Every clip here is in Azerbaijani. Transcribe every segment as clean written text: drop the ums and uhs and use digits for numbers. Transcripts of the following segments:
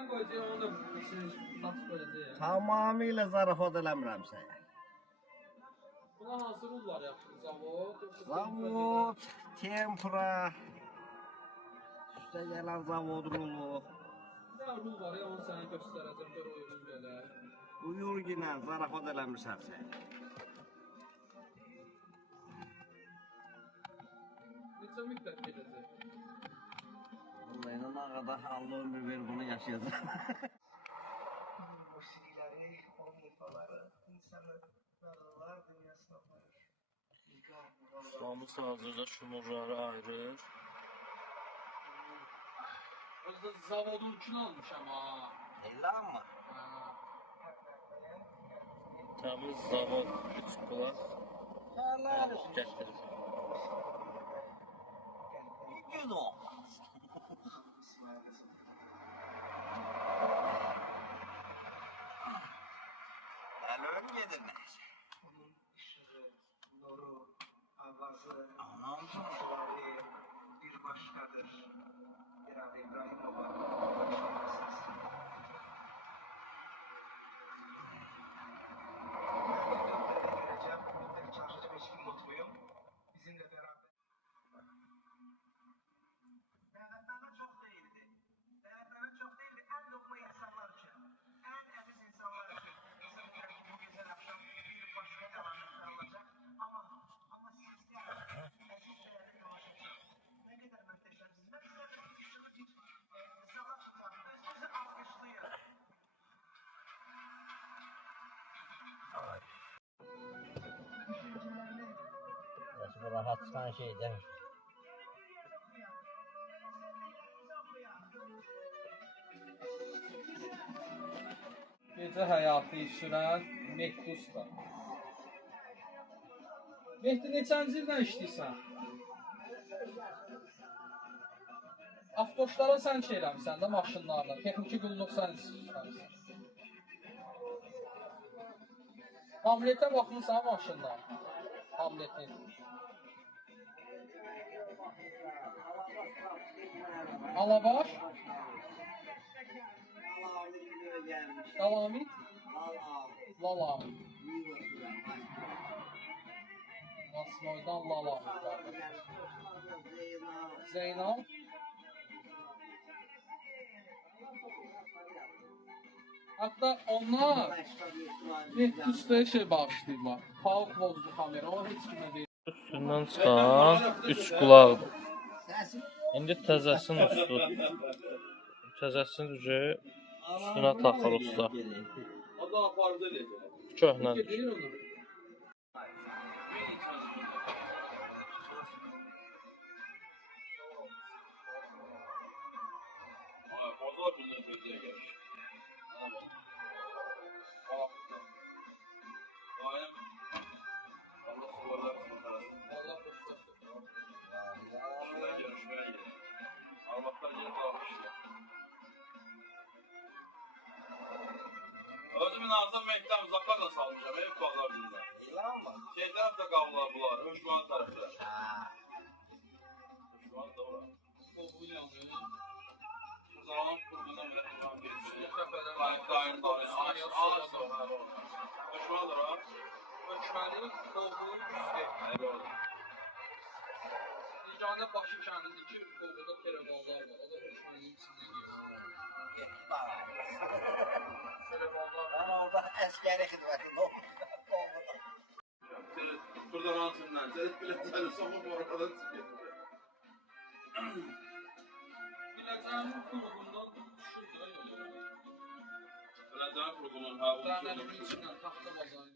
Sən qoyacaq, onu da tax qoyacaq. Tamamilə zarafat eləmirəm sənə. Buna hansı rullar yaxşıdır? Zavod? Zavod, tempura, üstə gələn zavod rulu. Bir də rul var ya, onu sənə göstərəcəm, gör uyğun gələ. Buyur yine, zarafat eləmirsən sənə. Neçə müddət gedəcək? Vallahi inanağada Allah ömür ver bunu yaşayacağım. Musiqiləri, onun ifaları insanı nağıllar dünyasına aparır. Ustamız hazırda şumurları ayırır. Özdə zavodun üçün almışam ha. Elə mi? Təmiz zavod 3 qulaq gətirir. Gün o. Əlön gedir neyse. Onun ışığı, nuru, avazı, Anam. sözləri bir başqadır. İrad İbrahimova, başlayasınız. Vereceğim, müddetçe çalışacağım, hiç kim mutluyum. Bizimle beraber. Davetname çok değildi. Davetname çok değildi. En lokma insanlar için. En emiz insanlar için. Mesela bu güzel akşam bir başka yalanlıklar olacak. Ama sizler, aziz değerli yolcular, ne kadar muhteşemsiniz. Ben size çok ışığı hiç savaşacağım. Özünüzü alkışlayın. Burası rahat çıkan şey değil mi? Gecə həyatı sürən Mehdi usta. Mehdi, neçənci ildən işləyirsən? Avtoşlara sən şey eləmirsən də maşınlarla, texniki qulluq sən işləyirsən. Hamletə baxmısan maşınla? Hamletin. Alabaş? Qalamit? Lalamit. Asmoydan Lalamit var. Zeynal? Hatta onlar Mehdi ustaya şey bağışlayırlar. Pauk bozdu kamera, o heç kimə verir. Üstündən çıxan 3 qulaq. İndi təzəsini üstü. Təzəsini düzü üstünə taxır usta. Köhnədir. Özümün ağzına mektəm zakarla salmışam, ev pazarcında. Şey tərəfdə qablar bunlar, Höşman tərəfdə. Höşman da ora. O bu yanı. Şu zaman kurduğundan belə Höşman geçmiş. Qayın tanesi. Höşman da ora. Hökməli, Qoğulu, Üstə. Nicanə Bakı kəndində ki, Qoğuluda Terevallar var. O da Hökmənin içindən geçir. Ben orada əskəri xidmətində oldum. Burada rahatsından, səni soğuk orada çıxır. Biləcənin quluğundan düşür da yola. Biləcənin quluğundan, ha, bu Dənənin içindən taxta bazayı.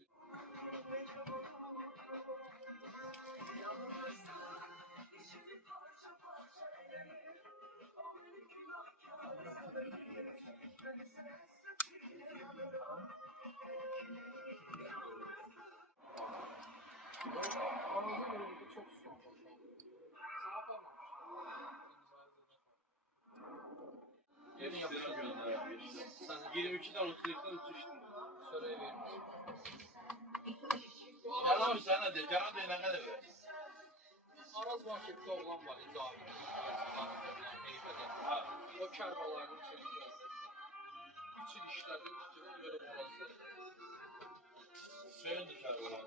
Ağzı görüldü, çok soğuk. Sana Sen 22'den 33'ten uçuştun. Söreyi vermiş. Yalan sen de de, cana de ne kadar ver. Araz markette oğlan var, İdari. O Kərbalayın içində. üçün işlədi, fikrini verib olası. Hüseyin dikər olan.